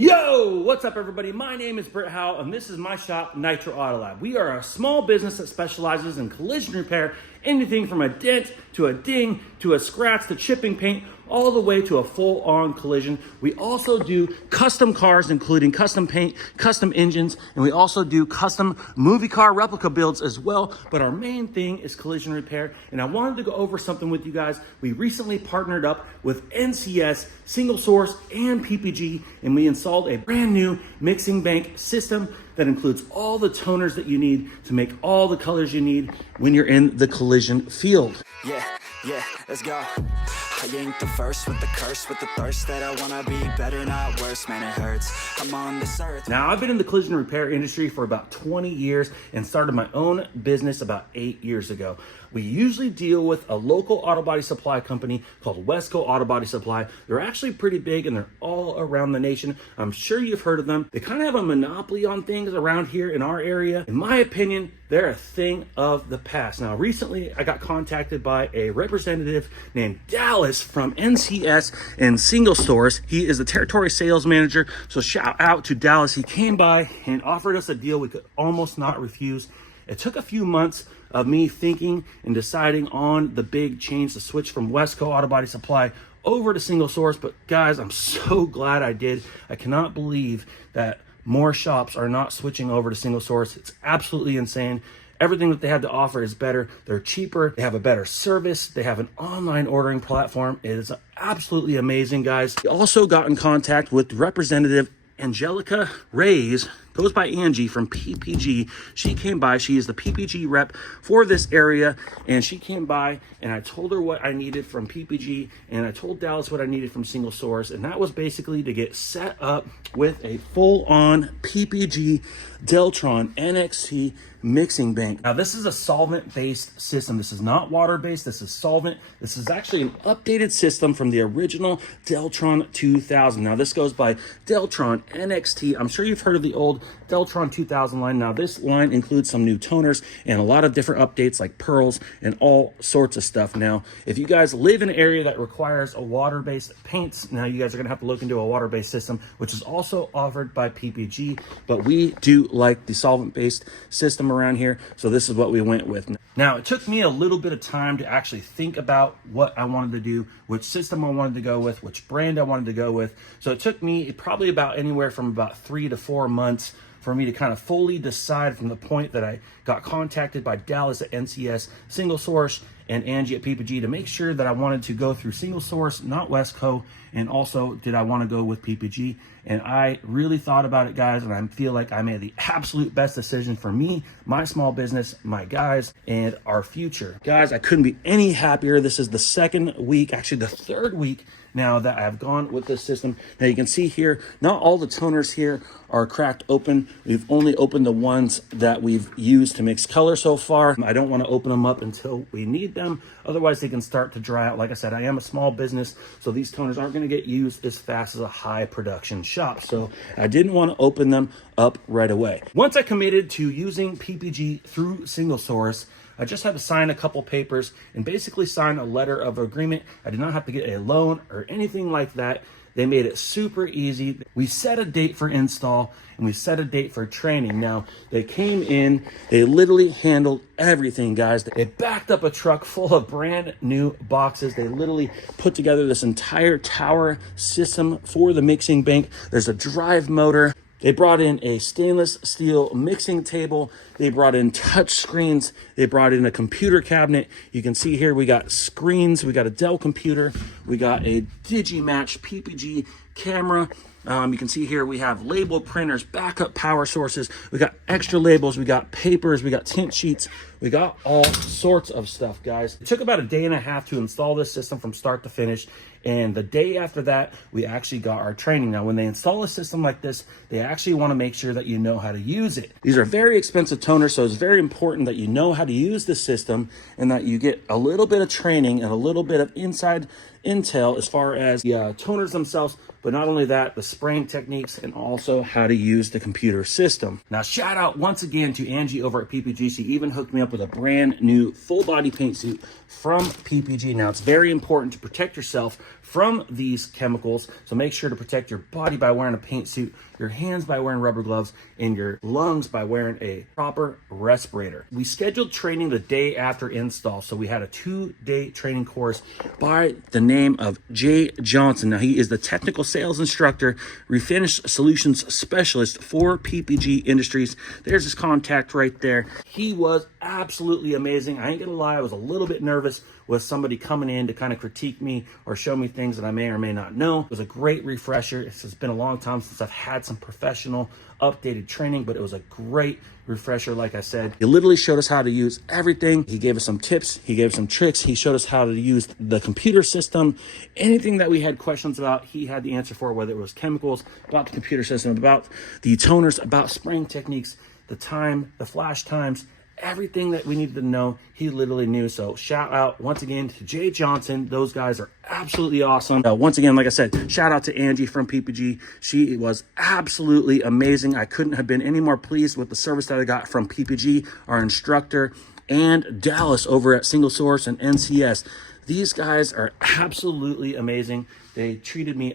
Yo, what's up everybody? My name is Brit Howell and this is my shop, Nitro Autolab. We are a small business that specializes in collision repair, anything from a dent to a ding to a scratch to chipping paint, all the way to a full-on collision. We also do custom cars, including custom paint, custom engines, and we also do custom movie car replica builds as well. But our main thing is collision repair, and I wanted to go over something with you guys. We recently partnered up with NCS, Single Source, and PPG, and we installed a brand new mixing bank system that includes all the toners that you need to make all the colors you need when you're in the collision field. Yeah, let's go. I ain't the first with the curse, with the thirst that I wanna be better, not worse, man, it hurts. I'm on this earth. Now, I've been in the collision repair industry for about 20 years and started my own business about 8 years ago. We usually deal with a local auto body supply company called Wesco Auto Body Supply. They're actually pretty big and they're all around the nation. I'm sure you've heard of them. They kind of have a monopoly on things around here in our area. In my opinion, they're a thing of the past. Now, recently I got contacted by a representative named Dallas from NCS and Single Source. He is the territory sales manager. So shout out to Dallas. He came by and offered us a deal we could almost not refuse. It took a few months of me thinking and deciding on the big change to switch from Wesco Auto Body Supply over to Single Source. But guys, I'm so glad I did. I cannot believe that more shops are not switching over to Single Source. It's absolutely insane. Everything that they have to offer is better. They're cheaper. They have a better service. They have an online ordering platform. It is absolutely amazing, guys. We also got in contact with Representative Angelica Reyes, goes by Angie, from PPG. She came by. She is the PPG rep for this area, and she came by and I told her what I needed from PPG, and I told Dallas what I needed from Single Source, and that was basically to get set up with a full-on PPG Deltron NXT mixing bank. Now, this is a solvent-based system. This is not water-based. This is solvent. This is actually an updated system from the original Deltron 2000. Now, this goes by Deltron NXT. I'm sure you've heard of the old Deltron 2000 line. Now, this line includes some new toners and a lot of different updates like pearls and all sorts of stuff. Now, if you guys live in an area that requires a water-based paints, now you guys are going to have to look into a water-based system, which is also offered by PPG, but we do like the solvent-based system around here, so this is what we went with. Now, it took me a little bit of time to actually think about what I wanted to do, which system I wanted to go with, which brand I wanted to go with. So it took me probably about anywhere from about 3 to 4 months for me to kind of fully decide, from the point that I got contacted by Dallas at NCS, Single Source, and Angie at PPG, to make sure that I wanted to go through Single Source, not Wesco, and also did I want to go with PPG. And I really thought about it, guys, and I feel like I made the absolute best decision for me, my small business, my guys, and our future. Guys, I couldn't be any happier. This is the second week, actually the third week now that I've gone with this system. Now you can see here, not all the toners here are cracked open. We've only opened the ones that we've used to mix color so far. I don't want to open them up until we need them. Otherwise, they can start to dry out. Like I said, I am a small business, so these toners aren't going to get used as fast as a high production shop. So I didn't want to open them up right away. Once I committed to using PPG through Single Source, I just had to sign a couple papers and basically sign a letter of agreement. I did not have to get a loan or anything like that. They made it super easy. We set a date for install and we set a date for training. Now, they came in, they literally handled everything, guys. They backed up a truck full of brand new boxes. They literally put together this entire tower system for the mixing bank. There's a drive motor. They brought in a stainless steel mixing table. They brought in touch screens. They brought in a computer cabinet. You can see here we got screens. We got a Dell computer. We got a Digimatch PPG camera. You can see here we have label printers, backup power sources. We got extra labels. We got papers. We got tint sheets. We got all sorts of stuff, guys. It took about a day and a half to install this system from start to finish. And the day after that, we actually got our training. Now, when they install a system like this, they actually want to make sure that you know how to use it. These are very expensive toners, so it's very important that you know how to use the system and that you get a little bit of training and a little bit of inside intel as far as the toners themselves, but not only that, the spraying techniques and also how to use the computer system. Now, shout out once again to Angie over at PPG. She even hooked me up with a brand new full body paint suit from PPG. Now, it's very important to protect yourself from these chemicals, so make sure to protect your body by wearing a paint suit, your hands by wearing rubber gloves, and your lungs by wearing a proper respirator. We scheduled training the day after install, so we had a 2-day training course by the name of Jay Johnson. Now, he is the technical sales instructor, refinish solutions specialist for PPG Industries. There's his contact right there. He was absolutely amazing. I ain't gonna lie, I was a little bit nervous with somebody coming in to kind of critique me or show me things that I may or may not know. It was a great refresher. It's been a long time since I've had some professional updated training, but it was a great refresher. Like I said, he literally showed us how to use everything. He gave us some tips, he gave some tricks, he showed us how to use the computer system. Anything that we had questions about, he had the answer for, whether it was chemicals, about the computer system, about the toners, about spraying techniques, the time, the flash times, everything that we needed to know, he literally knew. So shout out once again to Jay Johnson. Those guys are absolutely awesome. Once again, like I said, shout out to Angie from PPG. She was absolutely amazing. I couldn't have been any more pleased with the service that I got from PPG, our instructor, and Dallas over at Single Source and NCS. These guys are absolutely amazing. They treated me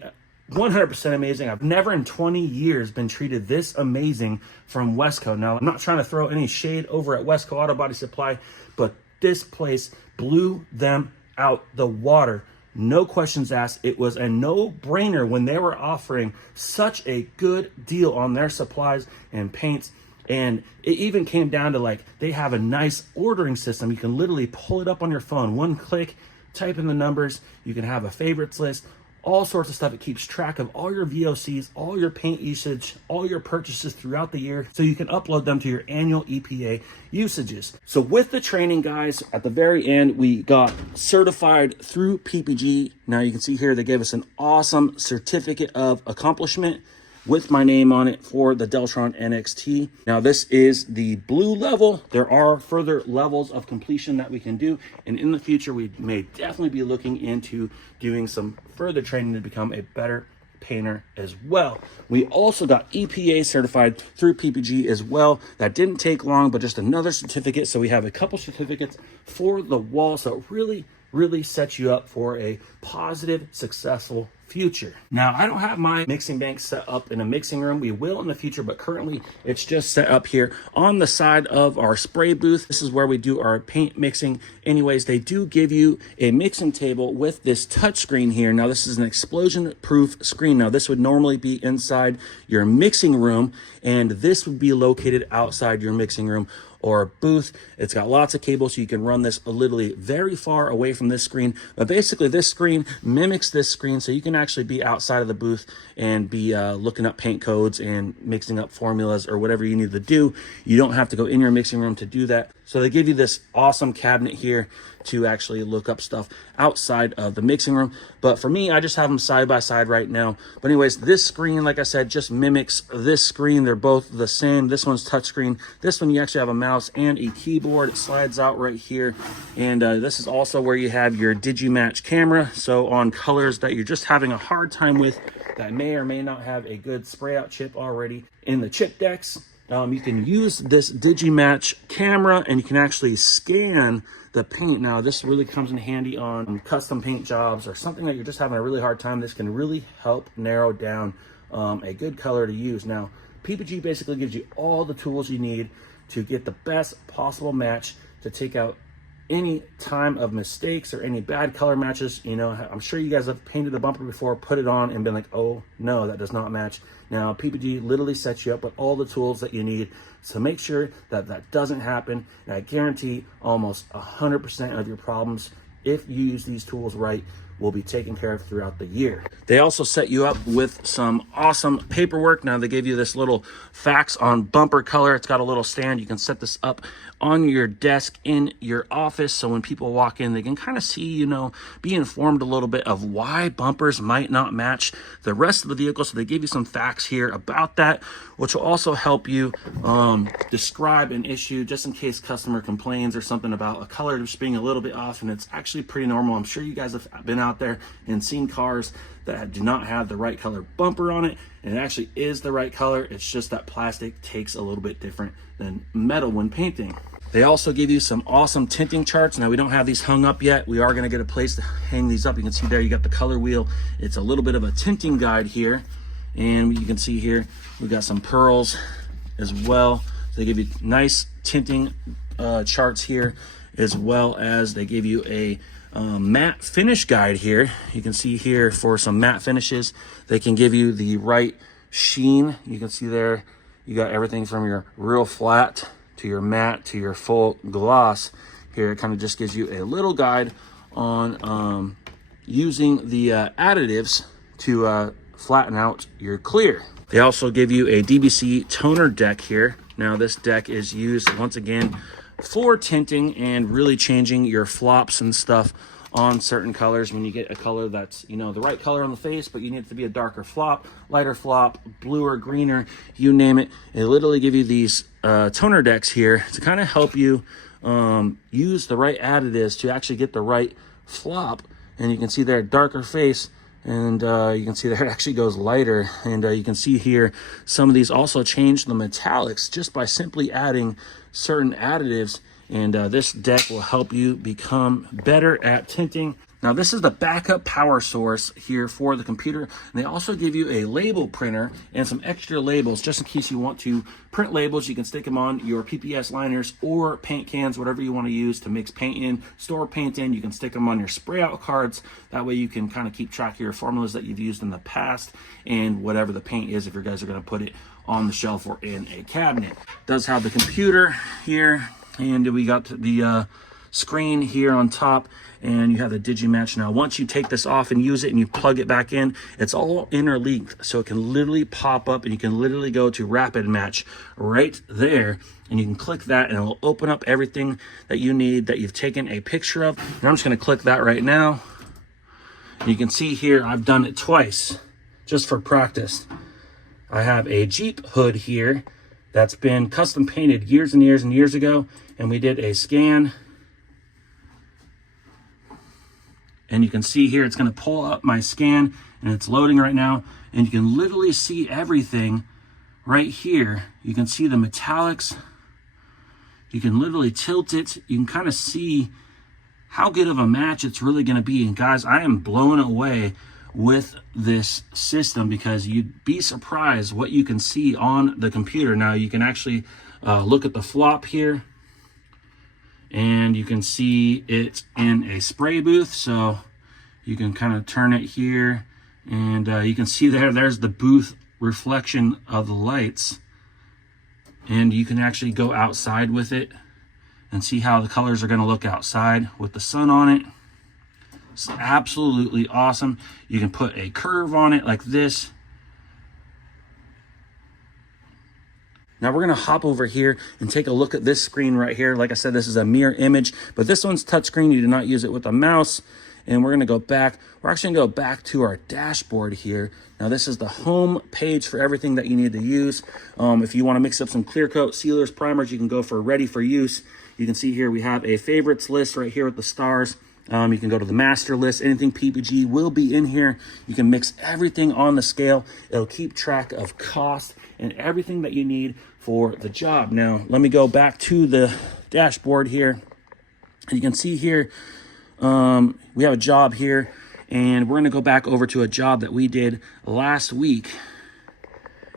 100% amazing. I've never in 20 years been treated this amazing from Wesco. Now, I'm not trying to throw any shade over at Wesco Auto Body Supply, but this place blew them out the water. No questions asked. It was a no-brainer when they were offering such a good deal on their supplies and paints. And it even came down to, like, they have a nice ordering system. You can literally pull it up on your phone, one click, type in the numbers. You can have a favorites list, all sorts of stuff. It keeps track of all your VOCs, all your paint usage, all your purchases throughout the year, so you can upload them to your annual EPA usages. So with the training, guys, at the very end, we got certified through PPG. Now you can see here, they gave us an awesome certificate of accomplishment with my name on it for the Deltron NXT. Now this is the blue level. There are further levels of completion that we can do, and in the future we may definitely be looking into doing some further training to become a better painter as well. We also got EPA certified through PPG as well. That didn't take long, but just another certificate. So we have a couple certificates for the wall. So it really sets you up for a positive, successful future. Now, I don't have my mixing bank set up in a mixing room. We will in the future, but currently it's just set up here on the side of our spray booth. This is where we do our paint mixing. Anyways, they do give you a mixing table with this touch screen here. Now, this is an explosion-proof screen. Now, this would normally be inside your mixing room, and this would be located outside your mixing room or booth. It's got lots of cables, so you can run this literally very far away from this screen. But basically, this screen mimics this screen, so you can actually be outside of the booth and be looking up paint codes and mixing up formulas or whatever you need to do. You don't have to go in your mixing room to do that. So they give you this awesome cabinet here to actually look up stuff outside of the mixing room. But for me, I just have them side by side right now. But anyways, this screen, like I said, just mimics this screen. They're both the same. This one's touchscreen. This one, you actually have a mouse and a keyboard. It slides out right here. And this is also where you have your Digimatch camera. So on colors that you're just having a hard time with, that may or may not have a good spray out chip already in the chip decks, you can use this Digimatch camera and you can actually scan the paint. Now, this really comes in handy on custom paint jobs or something that you're just having a really hard time. This can really help narrow down a good color to use. Now, PPG basically gives you all the tools you need to get the best possible match to take out any time of mistakes or any bad color matches. You know, I'm sure you guys have painted a bumper before, put it on and been like, oh no, that does not match. Now, PPG literally sets you up with all the tools that you need to make sure that that doesn't happen. And I guarantee almost 100% of your problems, if you use these tools right, will be taken care of throughout the year. They also set you up with some awesome paperwork. Now, they gave you this little fax on bumper color. It's got a little stand. You can set this up on your desk in your office, so when people walk in, they can kind of see, you know, be informed a little bit of why bumpers might not match the rest of the vehicle. So they give you some facts here about that, which will also help you describe an issue just in case customer complains or something about a color just being a little bit off, and it's actually pretty normal. I'm sure you guys have been out there and seen cars that do not have the right color bumper on it, and it actually is the right color. It's just that plastic takes a little bit different than metal when painting. They also give you some awesome tinting charts. Now, we don't have these hung up yet. We are going to get a place to hang these up. You can see there, you got the color wheel. It's a little bit of a tinting guide here. And you can see here, we got some pearls as well. So they give you nice tinting charts here, as well as they give you a matte finish guide here. You can see here for some matte finishes, they can give you the right sheen. You can see there, you got everything from your real flat to your matte to your full gloss. Here it kind of just gives you a little guide on using the additives to flatten out your clear. They also give you a DBC toner deck here. Now this deck is used once again for tinting and really changing your flops and stuff on certain colors. When you get a color that's, you know, the right color on the face, but you need it to be a darker flop, lighter flop, bluer, greener, you name it. They literally give you these toner decks here to kind of help you use the right additives to actually get the right flop. And you can see there, darker face, and you can see there it actually goes lighter. And you can see here, some of these also change the metallics just by simply adding certain additives. And this deck will help you become better at tinting. Now, this is the backup power source here for the computer. And they also give you a label printer and some extra labels just in case you want to print labels. You can stick them on your PPS liners or paint cans, whatever you want to use to mix paint in, store paint in. You can stick them on your spray out cards. That way you can kind of keep track of your formulas that you've used in the past and whatever the paint is if you guys are going to put it on the shelf or in a cabinet. It does have the computer here, and we got the screen here on top, and you have the Digimatch. Now, once you take this off and use it and you plug it back in, it's all interlinked, so it can literally pop up and you can literally go to Rapid Match right there, and you can click that and it'll open up everything that you need that you've taken a picture of. And I'm just going to click that right now, and you can see here I've done it twice just for practice. I have a Jeep hood here that's been custom painted years and years and years ago, and we did a scan. And you can see here, it's going to pull up my scan, and it's loading right now. And you can literally see everything right here. You can see the metallics. You can literally tilt it. You can kind of see how good of a match it's really going to be. And guys, I am blown away with this system because you'd be surprised what you can see on the computer. Now, you can actually look at the flop here, and you can see it in a spray booth. So you can kind of turn it here, and you can see there's the booth reflection of the lights. And you can actually go outside with it and see how the colors are going to look outside with the sun on it. It's absolutely awesome. You can put a curve on it like this. Now we're going to hop over here and take a look at this screen right here. Like I said, this is a mirror image, but this one's touchscreen. You do not use it with a mouse. And we're going to go back. We're actually going to go back to our dashboard here. Now this is the home page for everything that you need to use. If you want to mix up some clear coat, sealers, primers, you can go for ready for use. You can see here we have a favorites list right here with the stars. You can go to the master list. Anything PPG will be in here. You can mix everything on the scale. It'll keep track of cost and everything that you need for the job. Now, let me go back to the dashboard here. You can see here, we have a job here, and we're going to go back over to a job that we did last week.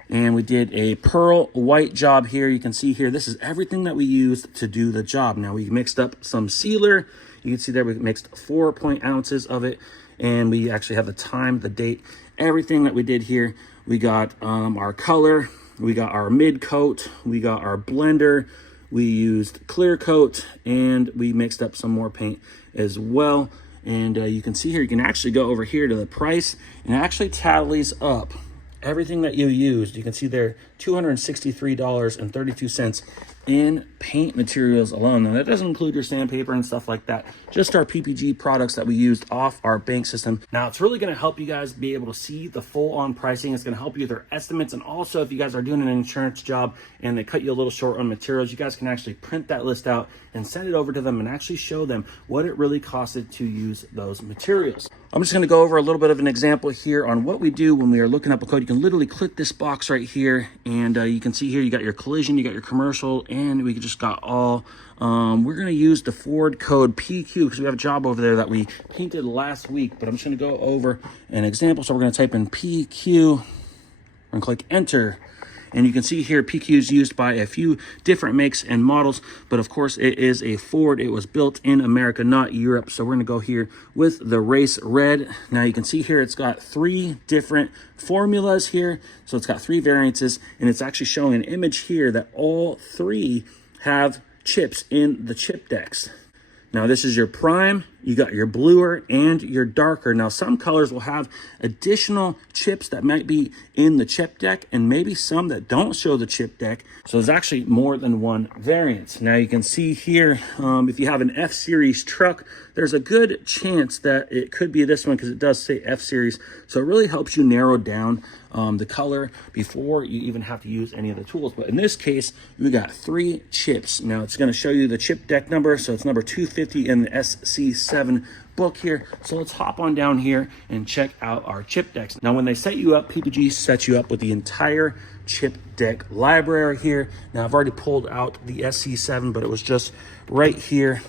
And we did a pearl white job here. You can see here, this is everything that we used to do the job. Now, we mixed up some sealer. You can see there we mixed 4 ounces of it, and we actually have the time, the date, everything that we did here. We got our color, we got our mid coat, we got our blender, we used clear coat, and we mixed up some more paint as well. And you can see here, you can actually go over here to the price, and it actually tallies up everything that you used. You can see there $263.32 in paint materials alone. Now that doesn't include your sandpaper and stuff like that, just our PPG products that we used off our bank system. Now it's really going to help you guys be able to see the full on pricing. It's going to help you with their estimates, and also if you guys are doing an insurance job and they cut you a little short on materials, you guys can actually print that list out and send it over to them and actually show them what it really costed to use those materials. I'm just going to go over a little bit of an example here on what we do when we are looking up a code. You can literally click this box right here, and you can see here you got your collision, you got your commercial, and we just got all. We're going to use the Ford code PQ because we have a job over there that we painted last week, but I'm just going to go over an example. So we're going to type in PQ and click enter. And you can see here PQ is used by a few different makes and models, but of course it is a Ford. It was built in America, not Europe. So we're going to go here with the race red. Now you can see here it's got 3 different formulas here. So it's got 3 variances, and it's actually showing an image here that all 3 have chips in the chip decks. Now this is your prime, you got your bluer and your darker. Now some colors will have additional chips that might be in the chip deck, and maybe some that don't show the chip deck. So there's actually more than one variance. Now you can see here, if you have an F-Series truck, there's a good chance that it could be this one because it does say F-Series. So it really helps you narrow down the color before you even have to use any of the tools. But in this case, we got 3 chips. Now it's going to show you the chip deck number. So it's number 250 in the SC7 book here. So let's hop on down here and check out our chip decks. Now when they set you up, PPG sets you up with the entire chip deck library here. Now I've already pulled out the SC7, but it was just right here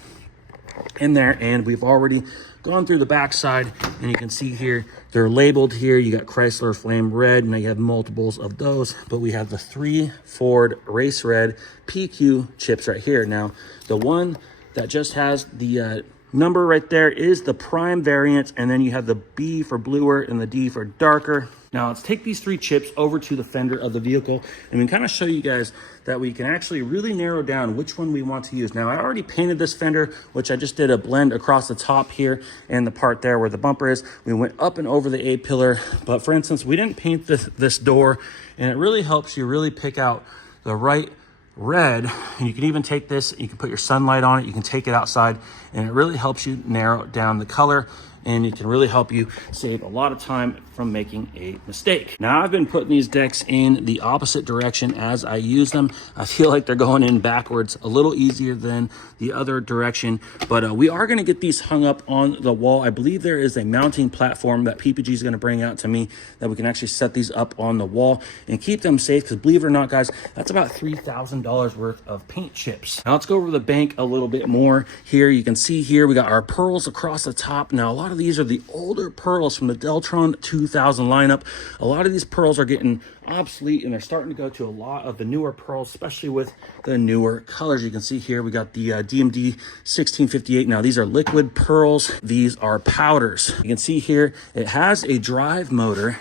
in there, and we've already gone through the backside, and you can see here they're labeled here. You got Chrysler Flame Red, and now you have multiples of those, but we have the 3 Ford Race Red PQ chips right here. Now the one that just has the number right there is the prime variant, and then you have the B for bluer and the D for darker. Now let's take these 3 chips over to the fender of the vehicle, and we can kind of show you guys that we can actually really narrow down which one we want to use. Now I already painted this fender, which I just did a blend across the top here and the part there where the bumper is. We went up and over the A-pillar, but for instance, we didn't paint this door, and it really helps you really pick out the right red. And you can even take this, you can put your sunlight on it, you can take it outside, and it really helps you narrow down the color, and it can really help you save a lot of time from making a mistake. Now I've been putting these decks in the opposite direction as I use them. I feel like they're going in backwards a little easier than the other direction, but we are going to get these hung up on the wall. I believe there is a mounting platform that PPG is going to bring out to me that we can actually set these up on the wall and keep them safe, because believe it or not, guys, that's about $3,000 worth of paint chips. Now let's go over the bank a little bit more here. You can see here we got our pearls across the top. Now a lot of these are the older pearls from the Deltron 2000 lineup. A lot of these pearls are getting obsolete, and they're starting to go to a lot of the newer pearls, especially with the newer colors. You can see here we got the DMD 1658. Now these are liquid pearls, these are powders. You can see here it has a drive motor.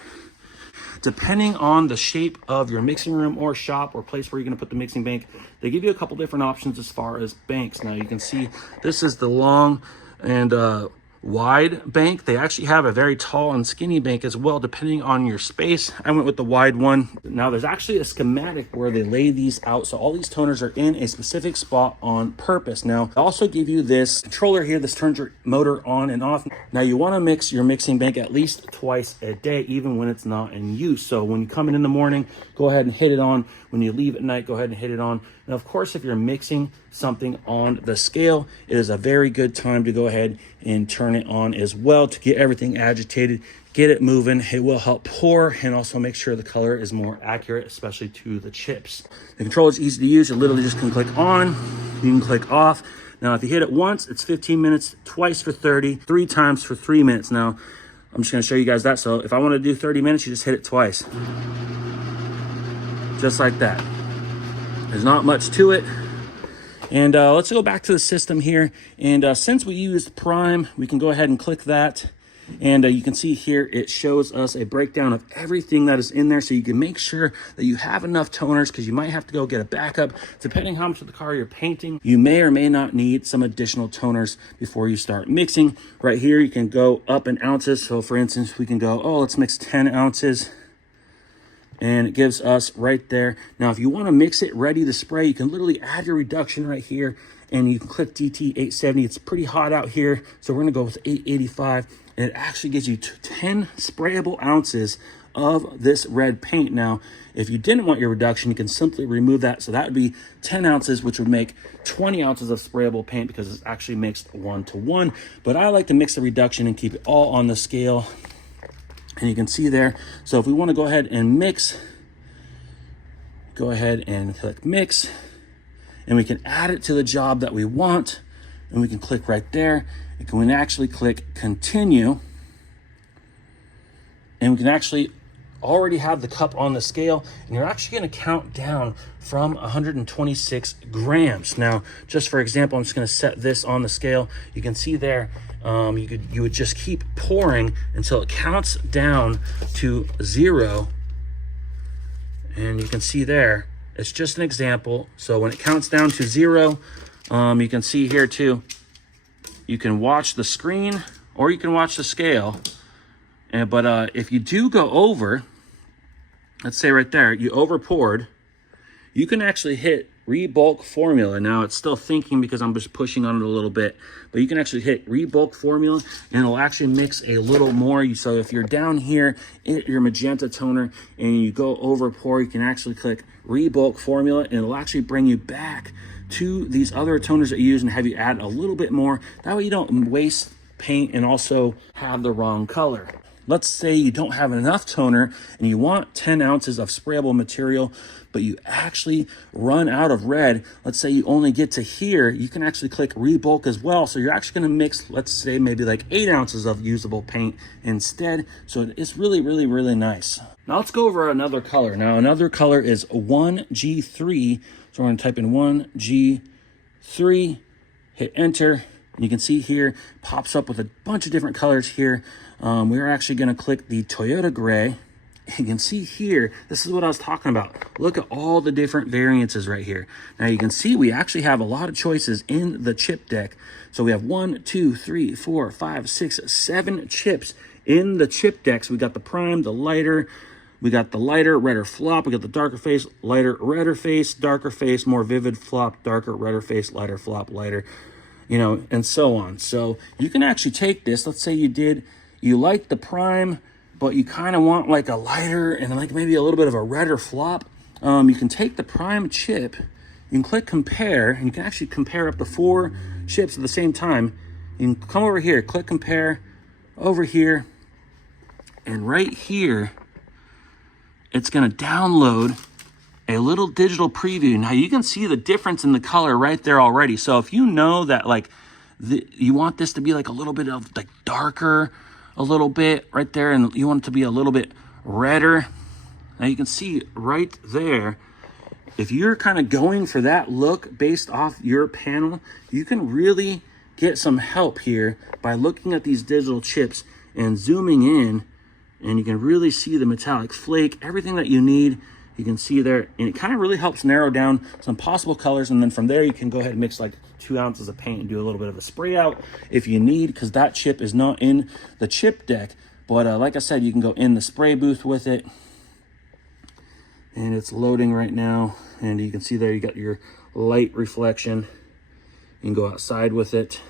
Depending on the shape of your mixing room or shop or place where you're going to put the mixing bank, they give you a couple different options as far as banks. Now you can see this is the long and wide bank. They actually have a very tall and skinny bank as well, depending on your space. I went with the wide one. Now there's actually a schematic where they lay these out, so all these toners are in a specific spot on purpose. Now they also give you this controller here. This turns your motor on and off. Now you want to mix your mixing bank at least twice a day, even when it's not in use. So when you come in the morning, go ahead and hit it on. When you leave at night, go ahead and hit it on. And of course, if you're mixing something on the scale, it is a very good time to go ahead and turn it on as well to get everything agitated, get it moving. It will help pour and also make sure the color is more accurate, especially to the chips. The controller is easy to use. You literally just can click on, you can click off. Now, if you hit it once, it's 15 minutes, twice for 30, 3 times for 3 minutes. Now, I'm just gonna show you guys that. So if I wanna do 30 minutes, you just hit it twice. Just like that. There's not much to it. And let's go back to the system here. And since we used Prime, we can go ahead and click that. And you can see here, it shows us a breakdown of everything that is in there. So you can make sure that you have enough toners, because you might have to go get a backup. Depending how much of the car you're painting, you may or may not need some additional toners before you start mixing. Right here, you can go up in ounces. So for instance, we can go, oh, let's mix 10 ounces. And it gives us right there. Now, if you want to mix it ready to spray, you can literally add your reduction right here, and you can click DT 870. It's pretty hot out here, so we're going to go with 885, and it actually gives you 10 sprayable ounces of this red paint. Now, if you didn't want your reduction, you can simply remove that. So that would be 10 ounces, which would make 20 ounces of sprayable paint because it's actually mixed 1-to-1. But I like to mix the reduction and keep it all on the scale. And you can see there. So if we want to go ahead and mix, go ahead and click mix. And we can add it to the job that we want. And we can click right there. And we can actually click continue. And we can actually already have the cup on the scale, and you're actually going to count down from 126 grams. Now, just for example, I'm just going to set this on the scale. You can see there, you would just keep pouring until it counts down to 0. And you can see there, it's just an example. So when it counts down to 0, you can see here too, you can watch the screen or you can watch the scale. But if you do go over, let's say right there, you over poured, you can actually hit rebulk formula. Now it's still thinking because I'm just pushing on it a little bit, but you can actually hit rebulk formula and it'll actually mix a little more. So if you're down here at your magenta toner and you go over pour, you can actually click rebulk formula and it'll actually bring you back to these other toners that you use and have you add a little bit more. That way you don't waste paint and also have the wrong color. Let's say you don't have enough toner and you want 10 ounces of sprayable material, but you actually run out of red. Let's say you only get to here, you can actually click rebulk as well. So you're actually gonna mix, let's say maybe like 8 ounces of usable paint instead. So it's really, really, really nice. Now let's go over another color. Now another color is 1G3. So we're gonna type in 1G3, hit enter. You can see here, pops up with a bunch of different colors here. We're actually gonna click the Toyota Gray. You can see here, this is what I was talking about. Look at all the different variances right here. Now you can see we actually have a lot of choices in the chip deck. So we have 1, 2, 3, 4, 5, 6, 7 chips in the chip deck. So we got the prime, the lighter, we got the lighter, redder flop, we got the darker face, lighter, redder face, darker face, more vivid flop, darker, redder face, lighter flop, lighter, you know, and so on. So you can actually take this, let's say you like the prime, but you kind of want like a lighter and like maybe a little bit of a redder flop. You can take the prime chip, you can click compare, and you can actually compare up to 4 chips at the same time. You can come over here, click compare, over here, and right here, it's gonna download a little digital preview. Now you can see the difference in the color right there already. So if you know that like you want this to be like a little bit of like darker, a little bit right there, and you want it to be a little bit redder. Now you can see right there, if you're kind of going for that look based off your panel, you can really get some help here by looking at these digital chips and zooming in, and you can really see the metallic flake, everything that you need. You can see there, and it kind of really helps narrow down some possible colors. And then from there, you can go ahead and mix like 2 ounces of paint and do a little bit of a spray out if you need, because that chip is not in the chip deck. But like I said, you can go in the spray booth with it, and it's loading right now. And you can see there, you got your light reflection. You can go outside with it.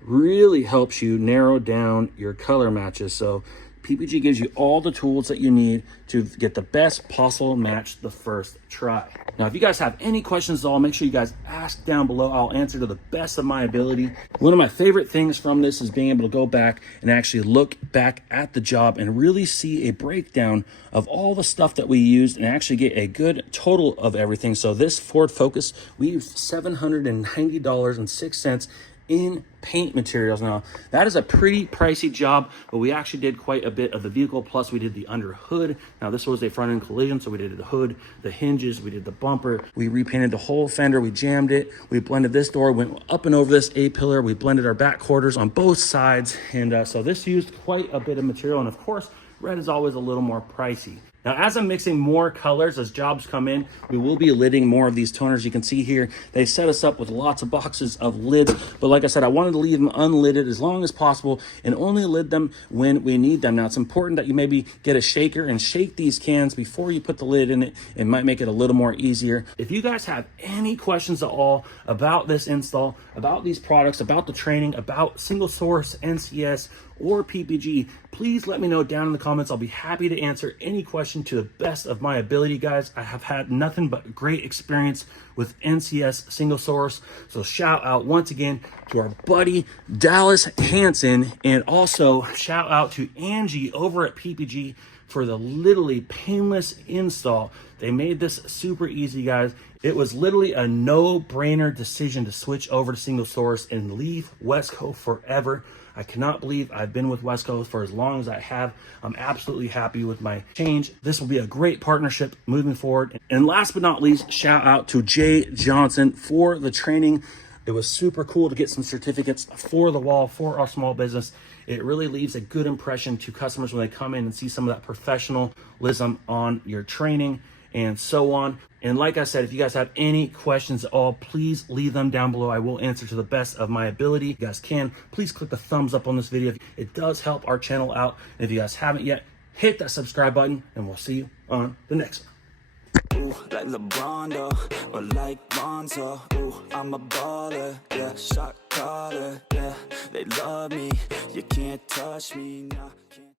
Really helps you narrow down your color matches. So PPG gives you all the tools that you need to get the best possible match the first try. Now, if you guys have any questions at all, make sure you guys ask down below. I'll answer to the best of my ability. One of my favorite things from this is being able to go back and actually look back at the job and really see a breakdown of all the stuff that we used and actually get a good total of everything. So this Ford Focus, we used $790.06 in paint materials. Now that is a pretty pricey job, but we actually did quite a bit of the vehicle, plus we did the under hood. Now this was a front end collision, so we did the hood, the hinges, we did the bumper, we repainted the whole fender, we jammed it, we blended this door, went up and over this A-pillar, we blended our back quarters on both sides, and so this used quite a bit of material. And of course, red is always a little more pricey. Now, as I'm mixing more colors, as jobs come in, we will be lidding more of these toners. You can see here, they set us up with lots of boxes of lids. But like I said, I wanted to leave them unlidded as long as possible and only lid them when we need them. Now, it's important that you maybe get a shaker and shake these cans before you put the lid in it. It might make it a little more easier. If you guys have any questions at all about this install, about these products, about the training, about single source NCS, or PPG, please let me know down in the comments. I'll be happy to answer any question to the best of my ability, guys. I have had nothing but great experience with NCS single source. So shout out once again to our buddy Dallas Hansen, and also shout out to Angie over at PPG for the literally painless install. They made this super easy, guys. It was literally a no-brainer decision to switch over to single source and leave Wesco forever. I cannot believe I've been with Wesco for as long as I have. I'm absolutely happy with my change. This will be a great partnership moving forward. And last but not least, shout out to Jay Johnson for the training. It was super cool to get some certificates for the wall for our small business. It really leaves a good impression to customers when they come in and see some of that professionalism on your training and so on. And like I said, if you guys have any questions at all, please leave them down below. I will answer to the best of my ability. If you guys can, please click the thumbs up on this video. It does help our channel out. And if you guys haven't yet, hit that subscribe button, and we'll see you on the next one. Ooh, like LeBron, though, or like Lonzo. Ooh, I'm a baller, yeah, shot caller, yeah. They love me, you can't touch me, nah.